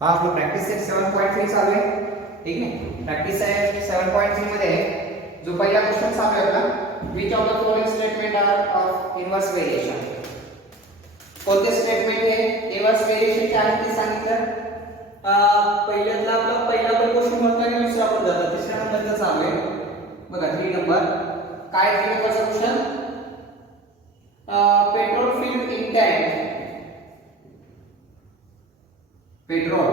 हा आपली practice set 7.3 चालू आहे. ठीक आहे. प्रॅक्टिस सेट 7.3 मध्ये जो पहिला क्वेश्चन चालू आहे आपला, which of the following statement are of inverse variation. कोणते स्टेटमेंट हे इन्व्हर्स व्हेरिएशन चे आहे ते सांगितलं. पहिल्यातला आपला पहिला पण क्वेश्चन होता आणि दुसरा पण होता. तिसऱ्या नंबरचा चालू आहे बघा. 3 नंबर काय 3 नंबरचा question, petrol filled in tank. Petrol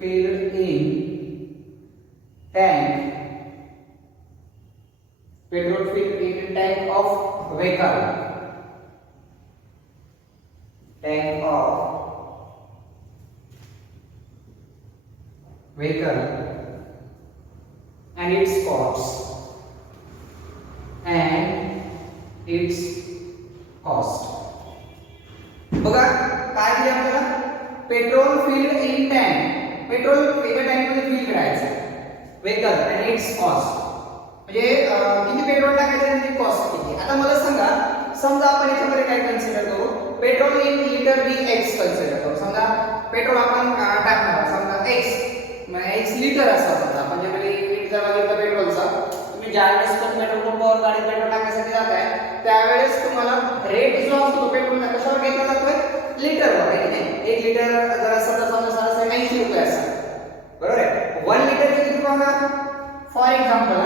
filled in tank. Petrol filled in tank of vehicle. Tank of vehicle and its cost. बघा काय दिले आपल्याला, petrol filled in tank. Petrol एका टँक मध्ये फिल करायचं, व्हेकल आणि इट्स कॉस्ट, म्हणजे किती पेट्रोल टाकायचं आणि त्याची कॉस्ट किती. आता मला सांगा, समजा आपण याच्यामध्ये काय कन्सिडर करू, petrol in litre be X consider करू. समजा पेट्रोल आपण टाकणार, समजा एक्स म्हणजे एक्स लिटर असं. समजा आपण ज्यावेळी लिटर बघितलं पेट्रोलचा, तुम्ही ज्यावेळेस पण पेट्रोल पंपावर गाडी पेट्रोल टाकण्यासाठी जाताय त्यावेळेस तुम्हाला रेट जो असतो पेट्रोलचा कशावर घेतला जातोय, लिटरवर आहे की नाही. 1 लिटर जर समजा 80 रुपये असतात, बरोबर आहे. 1 लिटरचे किती होणार, फॉर एक्झाम्पल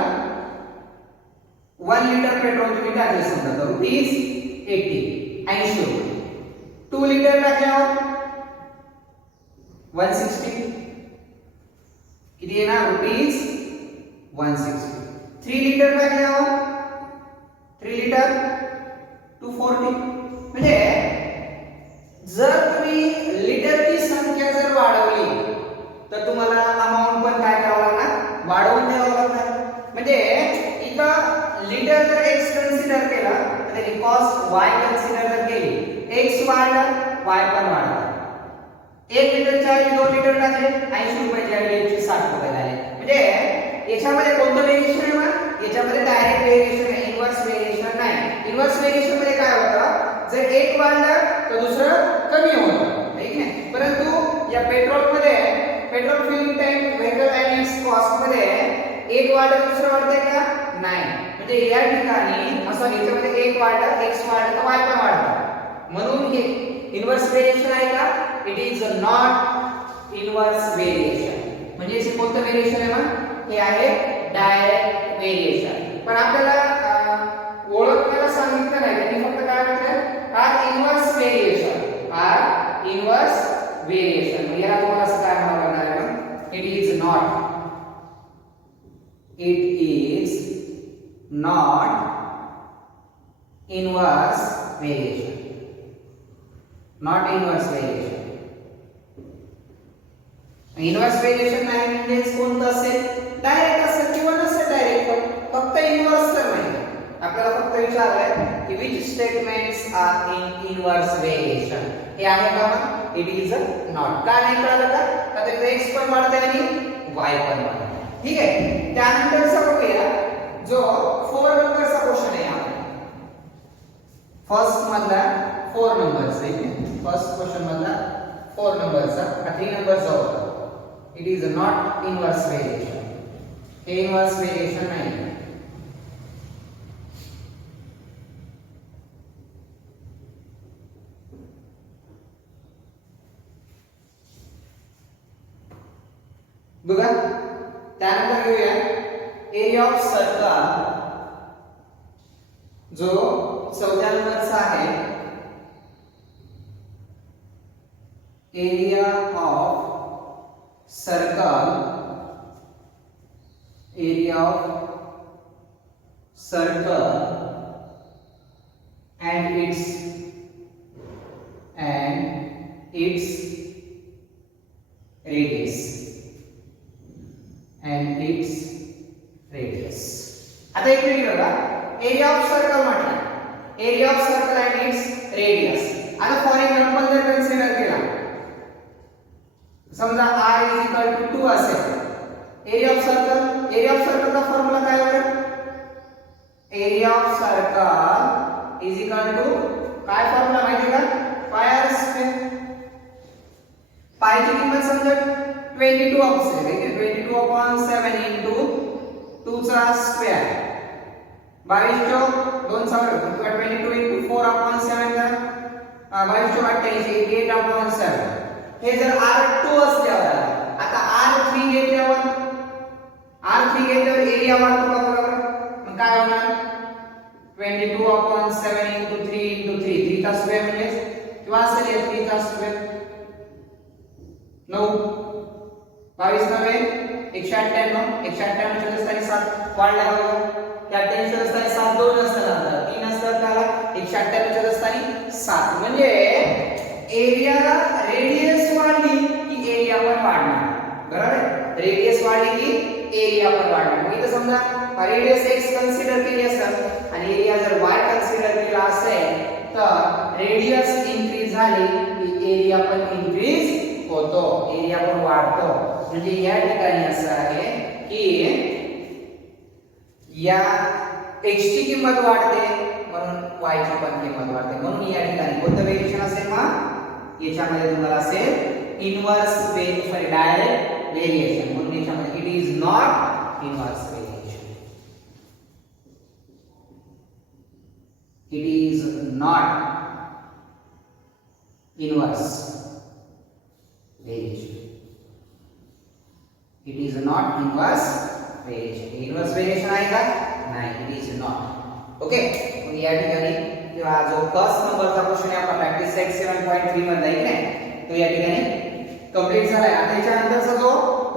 1 लिटर पेट्रोल तुम्ही टाकले समजा रुपीज 80 रुपये. 2 लिटर टाकल्यावर 160 किती येणार, रुपीज 160. 3 लिटर टाकल्यावर 3 लिटर 240. म्हणजे जर तुम्ही लिटरची संख्या जर वाढवली तर तुम्हाला अमाउंट पण काय करावं लागणार, वाढवून द्यावं लागणार. म्हणजे इथं लिटर जर x कन्सिडर केला तर त्याची कॉस्ट y कन्सिडर जर केली, x वाढला y पण वाढला. 1 लिटरच्या ऐवजी 2 लिटर टाकले 80 रुपयाच्या ऐवजी 160 रुपये झाले. म्हणजे याच्यामध्ये कोणतं व्हेरिएशन आहे मग, याच्यामध्ये डायरेक्ट व्हेरिएशन आहे, इन्व्हर्स व्हेरिएशन नाही. इन्व्हर्स व्हेरिएशन मध्ये काय होतं, जर एक वाढलं तर दुसरं कमी होतं, ठीक आहे. परंतु या पेट्रोल मध्ये, petrol filling tank vehicle and its cost मध्ये एक वाढलं दुसरं वाढतंय का, नाही. म्हणजे या ठिकाणी असं याच्यामध्ये एक वाढलं, एक्स वाढलं तर वाय पण वाढतं. म्हणून हे इन्व्हर्स व्हेरिएशन आहे का, it is not inverse variation. म्हणजे हे कोणतं व्हेरिएशन आहे मग, हे आहे डायरेक्ट व्हेरिएशन. पण आपल्याला ओळखायला सांगितलं नाही, त्यांनी फक्त काय म्हटलं, हा इन्व्हर्स व्हेरिएशन, हा इन्व्हर्स व्हेरिएशन. याला तुम्हाला असं काय म्हणावं लागणार आहे, it is not inverse variation, not inverse variation. Inverse variation नाही म्हणजे कोणतं असेल, डायरेक्ट असेल किंवा नसेल डायरेक्ट, फक्त इन्व्हर्स तर नाही. आपल्याला फक्त विचारलंय की which statements are in inverse variation. हे आहे का मग, इट इज नॉट. का नाही कळलं का, तर x पण वाढते आणि y पण वाढते. ठीक आहे. त्यानंतरचा बघूया जो 4 नंबरचा क्वेश्चन आहे. फर्स्ट मधला 4 नंबरचा आहे, फर्स्ट क्वेश्चन मधला 4 नंबरचा 3 नंबरचा होता. It is not inverse variation. हे इन्व्हर्स व्हेरिएशन नाही. बघा त्यानंतर घेऊया एरिया ऑफ सर्कल, जो 4थ्या नंबरचा आहे. Area of circle, area of circle and its radius and its radius. आता एक मिनिट बघा, एरिया ऑफ सर्कल म्हटलं, area of circle and its radius. आता फॉर एक्झाम्पल जर कन्सिडर केला, समजा r = 2 असेल, area of circle, area of सर्कलचा फॉर्म्युला काय होईल, area of circle is equal to काय फॉर्म्युला माहिती का पाय आर स्क्वेअर पायची किंमत समजा 22 असेल ठीक आहे 22/7 into 2 चा स्क्वेअर 22 चौक 2 सवर किंवा 22 into 4/7 का 22 चौक 28 8/7 हे जर R2 असल्यावर आता R3 घेतल्यावर एरिया वाढतो का बरोबर मग काय होणार 22/7 into 3 into 3 3 चा स्क्वेअर म्हणजे किंवा असेल 3 चा स्क्वेअर 9 22 नव्हे 198 च्या स्थानी 7 वाढला बघा त्या 88 च्या स्थानी 7 2 असतात 3 असतात त्याला 198 च्या स्थानी 7 म्हणजे एरिया रेडियस वाढली की एरिया पण वाढणार बरोबर रेडियस वाढली की एरिया पण वाढणार मग इथं समजा रेडियस x कन्सिडर केली असेल आणि एरिया जर y कन्सिडर केला असेल तर रेडियस इन्क्रीज झाली की एरिया पण इन्क्रीज होतो एरिया पण वाढतो म्हणजे या ठिकाणी असं आहे की या x ची किंमत वाढते म्हणून y ची पण किंमत वाढते म्हणून या ठिकाणी कोणतं व्हेरिएशन असेल मग याच्यामध्ये तुम्हाला असेल इनव्हर्स सॉरी डायरेक्ट व्हेरिएशन म्हणून याच्यामध्ये it is not inverse variation it is not inverse variation it is not inverse variation आहे का नाही it is not ओके मग या ठिकाणी किंवा जो फर्स्ट नंबरचा क्वेश्चन आहे आपला प्रॅक्टिस सेट 7.3 मध्ये आहे की तो या ठिकाणी कंप्लीट झालाय आता याच्या नंतरचा जो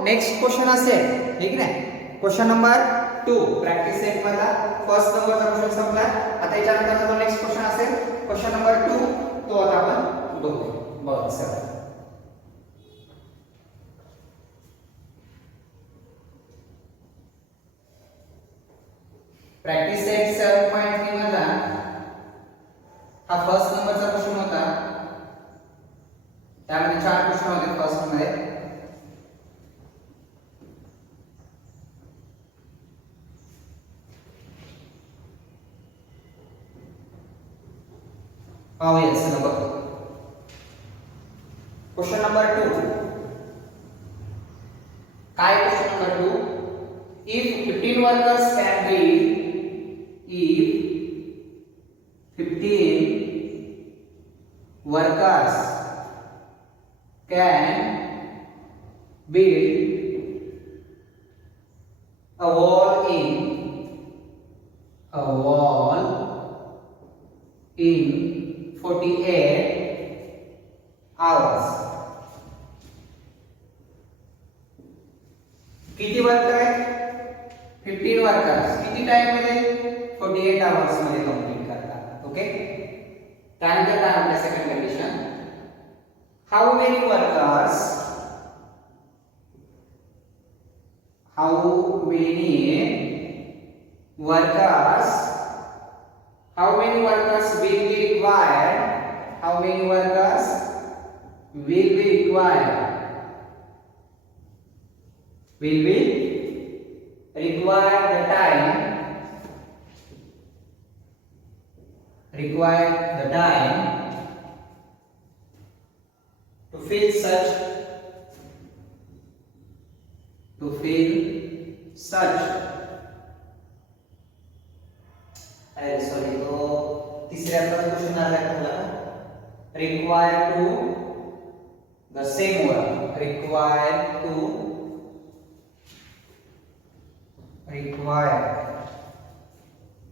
नेक्स्ट क्वेश्चन असेल ठीक आहे क्वेश्चन नंबर 2 प्रॅक्टिस सेट मधला फर्स्ट नंबरचा क्वेश्चन संपला आता याच्या नंतरचा जो नेक्स्ट क्वेश्चन असेल क्वेश्चन नंबर 2 तो आता आपण बघूया बघा सर प्रॅक्टिस सेट 7.3 मधला हा फर्स्ट नंबरचा क्वेश्चन होता त्यामध्ये 4 क्वेश्चन होते फर्स्ट मध्ये पाहूया चला बघ क्वेश्चन नंबर 2 काय question number 2 if 15 workers can build if 15 workers can build a wall in 48 hours किती वर्कर आहेत 15 वर्कर्स किती टाइम मध्ये 48 आवर्स मध्ये कंप्लीट करतात ओके त्यानंतर काय आपल्या second condition how many workers how many workers will be required how many workers will be required will be required the time to fill such sorry तो तिसऱ्या question आला आपला required to the same word required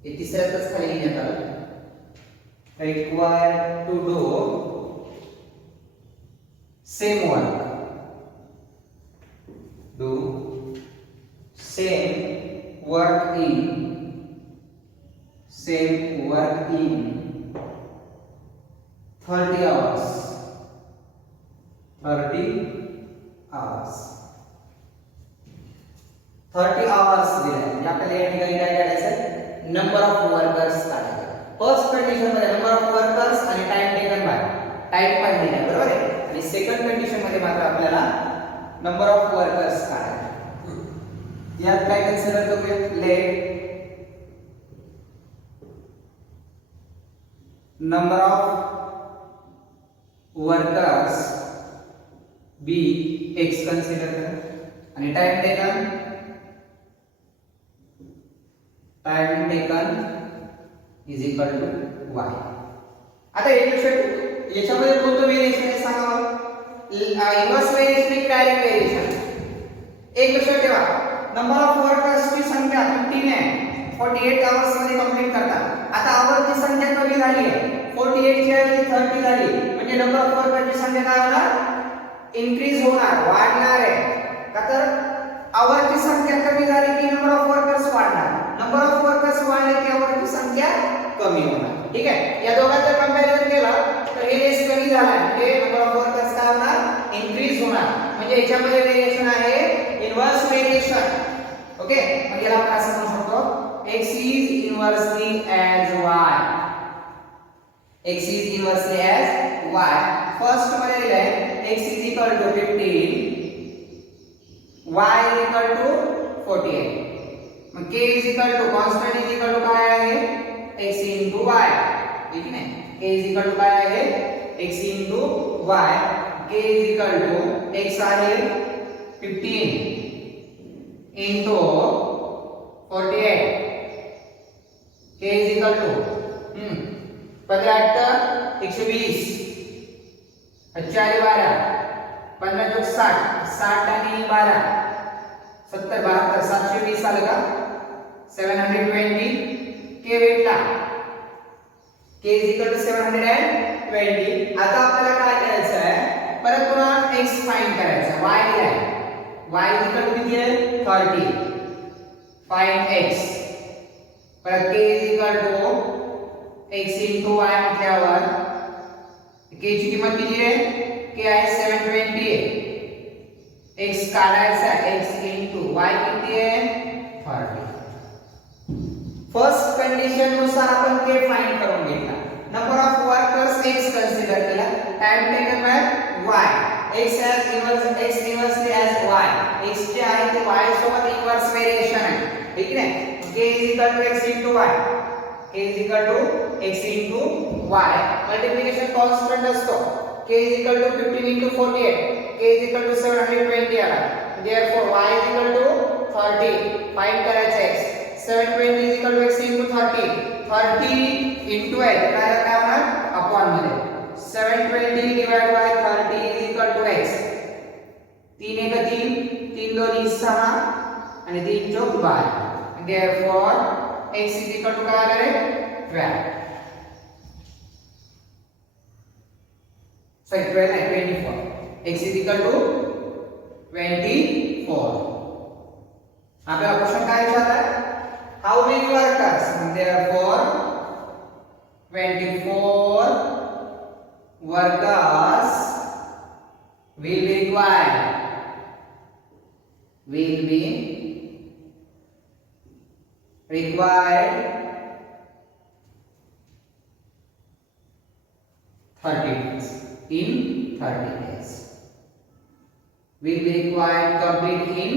हे तिसऱ्यातच खाली घेण्यात आलं required to do same work same work in 30 hours 30 hours दिले म्हणजे आपल्याला या ठिकाणी काय करायचं नंबर ऑफ वर्कर्स काढायचे फर्स्ट कंडिशन मध्ये नंबर ऑफ वर्कर्स आणि टाइम टेकन बाय टाइम पण दिला बरोबर आहे आणि सेकंड कंडिशन मध्ये मात्र आपल्याला नंबर ऑफ वर्कर्स काढायचे यात काय कन्सिडर करूया let number of workers be X consider करा आणि time taken is equal to Y. आता एक लक्षात याच्यामध्ये कोणतं व्हेरिएशन आहे सांगा. इन्व्हर्स व्हेरिएशन की डायरेक्ट व्हेरिएशन. एक लक्षात ठेवा, नंबर ऑफ वर्कर्सची संख्या 15 आहे, 48 आवर्स मध्ये कंप्लीट करतात. आता आवरची संख्या कमी झाली आहे, 48 ची ऐवजी 30 झाली, म्हणजे नंबर ऑफ वर्करची संख्या काय होणार, इन्क्रीज होणार, वाढणार आहे. का तर आवरची संख्या कमी झाली की नंबर ऑफ वर्कर्स वाढणार, नंबर ऑफ वर्कर्स वाढले की आवरची संख्या कमी होणार. ठीक आहे, या दोघांचं कंपॅरिझन केलं तर हे रेस कमी झाला म्हणजे नंबर ऑफ वर्कर्स काय होणार, इन्क्रीज होणार. म्हणजे याच्यामध्ये व्हेरिएशन आहे इन्व्हर्स व्हेरिएशन. ओके, म्हणजे याला आपण असं म्हणू शकतो x is inversely as y. x is inversely as y. First मध्ये दिले आहे x is equal to 15, y is equal to 48. मग k is equal to constant is equal to काय आहे, x into y. ठीक आहे, k is equal to काय आहे, x into y. k is equal to x आहे 15 into 48. k is equal to 120, 12, 15 + 60, 60 आणि 12, 70, 72, 720 आलं का, 720. k भेटला, k is equal to 720. आता आपल्याला काय करायचं आहे, परत पुन्हा x फाइंड करायचा, y दिलाय, y is equal to किती आहे, 30. Find x. परत k is equal to x into y म्हटल्यावर k ची किंमत किती आहे, k आहे 720 आहे. x काढायचा, x into y किती आहे 30. फर्स्ट कंडिशन नुसार आपण k फाइंड करून घेतला. Number of workers x consider केला, time taken by y. x as inversely as y. x जे आहे ते y सोबत इन्व्हर्स व्हेरिएशन आहे. ठीक आहे, k is equal to x into y. k is equal to x into y. Multiplication constant असतो. k is equal to 15 into 48. k is equal to 720 आला. Therefore y is equal to 30. Find करायचं x. 720 is equal to x into 30. 30 into y काय होणार, upon मध्ये 720 divided by 30 is equal to x. 3 1 3, 3 2 6 आणि 3 4 12. Therefore x is equal to काय आलं रे, 12. Sorry, 12 नाही, 24. x is equal to 24. आपला question काय विचारलाय, how many workers. Therefore 24 workers will be required, will be required 30 days. In 30 days will be required complete in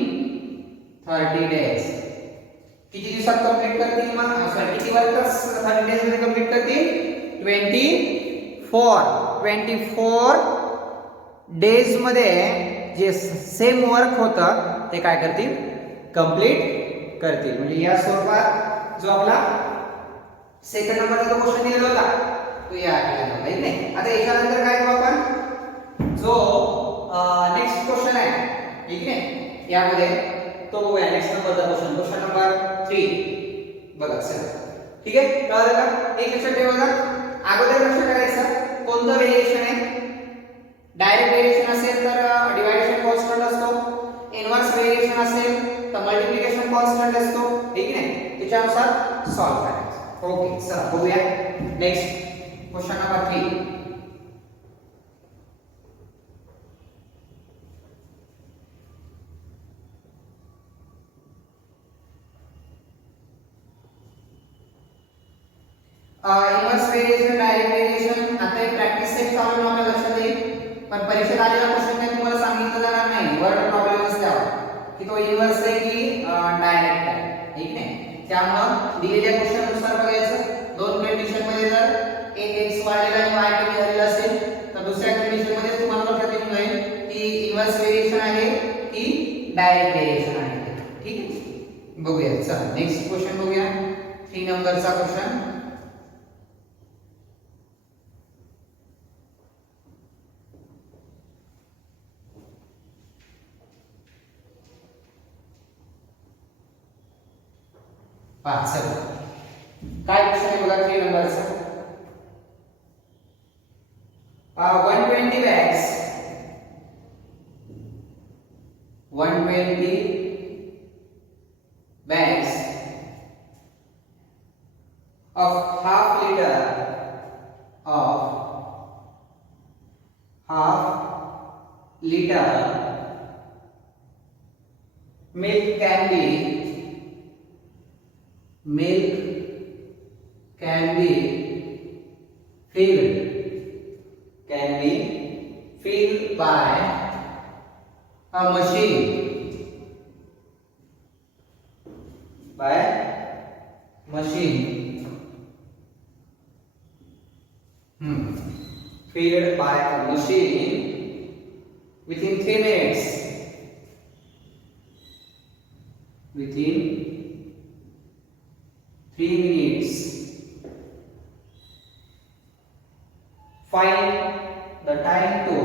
30 days. किती दिवसात complete करतील, मग sorry किती वर्कर्स 30 डेज मध्ये कंप्लीट करतील, 24 डेज मध्ये जे सेम वर्क होतं ते काय करतील, कंप्लीट करतील. म्हणजे या स्वरूपात जो आपला सेकंड नंबरचा जो क्वेश्चन दिलेला होता तो या केलेला आहे नाही. आता याच्यानंतर काय करू आपण, जो नेक्स्ट क्वेश्चन आहे, ठीक आहे, यामध्ये तो बघूया. नेक्स्ट नंबरचा क्वेश्चन नंबर 3 बघा सर. ठीक आहे, कळलं का, एक लक्षात ठेवा. अगोदर लक्ष करायचं कोणतं व्हेरिएशन आहे. डायरेक्ट व्हेरिएशन असेल तर डिव्हायडेशन कॉन्स्टंट असतो, इन्व्हर्स व्हेरिएशन असेल तर मल्टिप्लिकेशन कॉन्स्टंट असतो. ठीक आहे, त्याच्यानुसार सॉल्व करायचं. ओके, चला बघूया next question number 3. Inverse variation, direct variation आता एक प्रॅक्टिस सेट चालू आपल्या लक्षात येईल. पण परीक्षेत आलेला क्वेश्चन काही तुम्हाला सांगितलं जाणार नाही, वर्ड प्रॉब्लेम असल्यावर की तो इन्व्हर्स आहे की डायरेक्ट आहे. ठीक आहे, त्यामुळे दिलेल्या क्वेश्चन नुसार बघायचं. दोन कंडिशन मध्ये जर एक x वाढलेला आणि y कमी झालेला असेल तर दुसऱ्या कंडिशन मध्ये तुम्हाला लक्षात येऊन जाईल की इन्व्हर्स व्हेरिएशन आहे की डायरेक्ट व्हेरिएशन आहे ते. ठीक आहे, बघूया. चला नेक्स्ट क्वेश्चन बघूया. 3 नंबरचा क्वेश्चन. चला काय क्वेश्चन आहे बघा 3 नंबरचा. 120 bags 120 bags of half liter milk can be filled by a machine filled by a machine within 3 minutes. Find the time to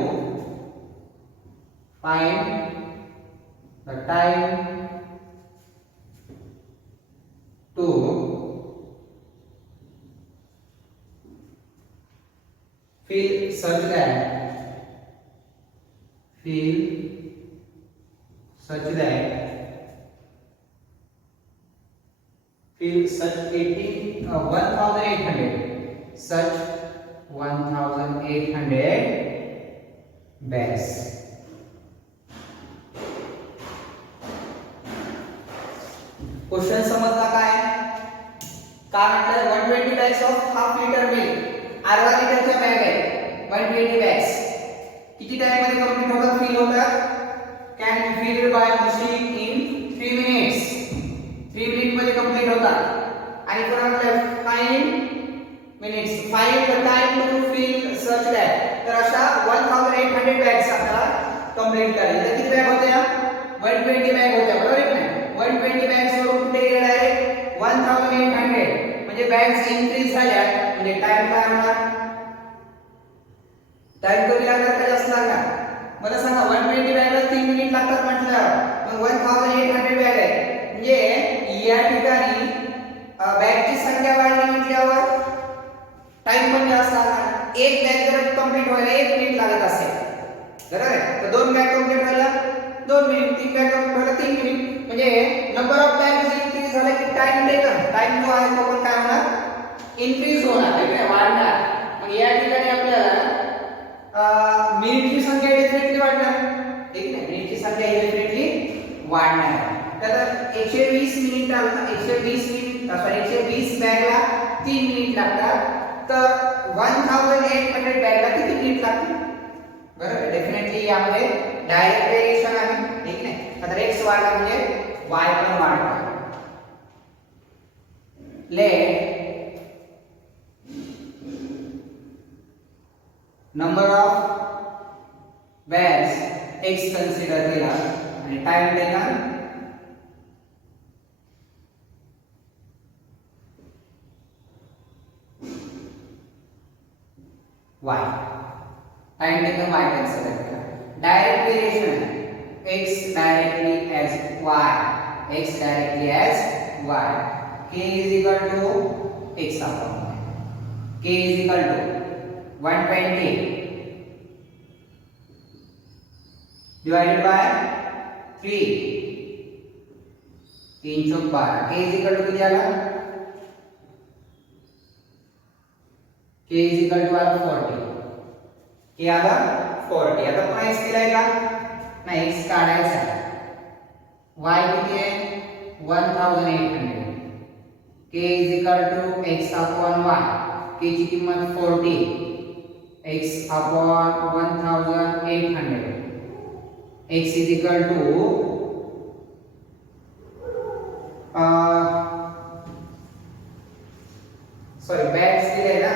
fill such that 1800 bags. Question समजला काय म्हटलं 120 bags of half liter milk. अर्धा लिटरच्या bag आहे 120 bags. किती time मध्ये complete होतात, fill होतात? Can be filled by machine in 3 minutes. 3 minute मध्ये कंप्लीट होतात. आणि पुन्हा म्हटलं find the time to fill such that. तर अशा 1800 बॅग्स आपल्याला कंप्लीट करायचे. तर किती बॅग होत्या? 120 बॅग होत्या, बरोबर आहे ना? 120 बॅग्स वरून कुठे गेले डायरेक्ट 1800. म्हणजे बॅग्स इन्क्रीज झाल्या म्हणजे टाइम काय होणार? टाइम कमी लागणार का जास्त लागणार? मला सांगा 120 बॅगला 3 मिनिट लागतात म्हटल्यावर मग 1800 बॅग आहे म्हणजे या ठिकाणी बॅगची संख्या वाढली म्हटल्यावर टाइम पण जास्त लागणार. एक बॅग जर कंप्लीट व्हायला 1 मिनिट लागत असेल बरोबर आहे, तर 2 बॅग कंप्लीट व्हायला 2 मिनिट, 3 बॅग कंप्लीट व्हायला 3 मिनिट. म्हणजे नंबर ऑफ बॅग्स इन्क्रीज झाला की टाइम जो आहे तो पण काय होणार? इन्क्रीज होणार आहे का, वाढणार. मग या ठिकाणी आपल्याला मिनिटची संख्या डेफिनेटली वाढणार, ठीक आहे? मिनिटची संख्या डेफिनेटली वाढणार. तर 120 मिनिटाला 120 बॅगला 3 मिनिट लागतात. तर 1800 बॅगला किती मिनिट लागतील? बरोबर, डेफिनेटली यामध्ये डायरेक्ट व्हेरिएशन आहे, ठीक आहे? तर x वाढला म्हणजे y पण वाढणार. Let number of bags x consider केला आणि time taken y. Time taken y consider केला. Direct variation x directly as y, k is equal to x upon y. K is equal to 120 divided by 3. 3 Chowk 12. K is equal to किती आला? K is equal to 40. K आला 40. आता पुन्हा x दिलाय का? नाही, x काढायचा. y किती आहे? 1800. K is equal to x upon y. K ची किंमत 40. x upon 1800. x is equal to bags दिले ना,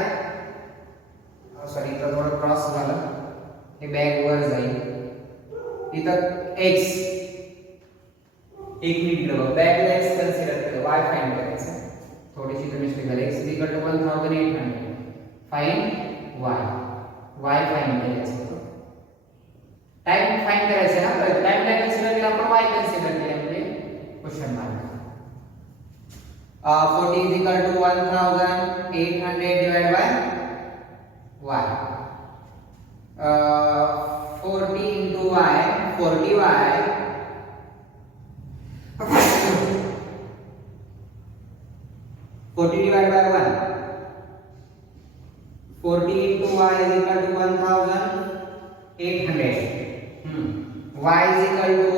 एवढं जाईल. इथं x 1 मिनिट बघ बॅक एक्स कन्सिडर कर y फाइंड करायचं. थोडीशी तर मिस्टेक झाली. x equal to 1800 find y find करायचं. टाइम फाइंड करायचं ना. टाइम ला कन्सिडर केला आपण y कन्सिडर केला म्हणजे question mark. 40 is equal to 1800 divided by y. 40 into y 40y 40 divided by 1. 40 into y is equal to 1800. Y is equal to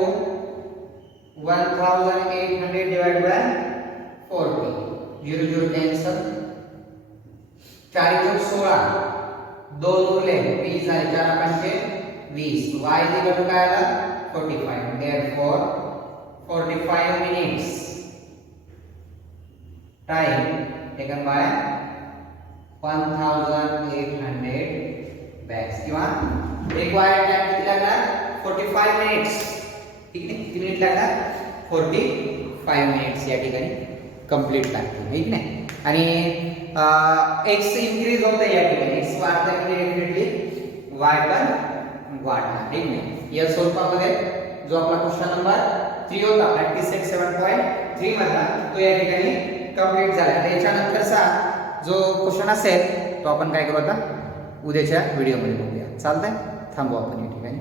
1800 divided by 40. 0 0 cancel. 4 × 16 2 उरले 20 झाले. 4 पंचे 20. y is equal to काय आला 45. therefore 45 minutes time taken by 1800 bags किंवा required time किती लागणार 45 minutes. ठीक आहे. किती मिनिट लागणार 45 minutes या ठिकाणी कंप्लीट लागते. ठीक नाही. आणि x इन्क्रीज होतं या ठिकाणी. x वाढतं की डेफिनेटली y पण वाढणार. ठीक नाही. या स्वरूपामध्ये जो आपला क्वेश्चन नंबर 3 होता प्रॅक्टिस सेट 7.3 मधला तो या ठिकाणी कंप्लीट झाला. त्याच्यानंतरचा जो क्वेश्चन असेल तो आपण काय करू आता उद्याच्या व्हिडिओमध्ये बघूया. चालतंय. थांबू आपण या ठिकाणी.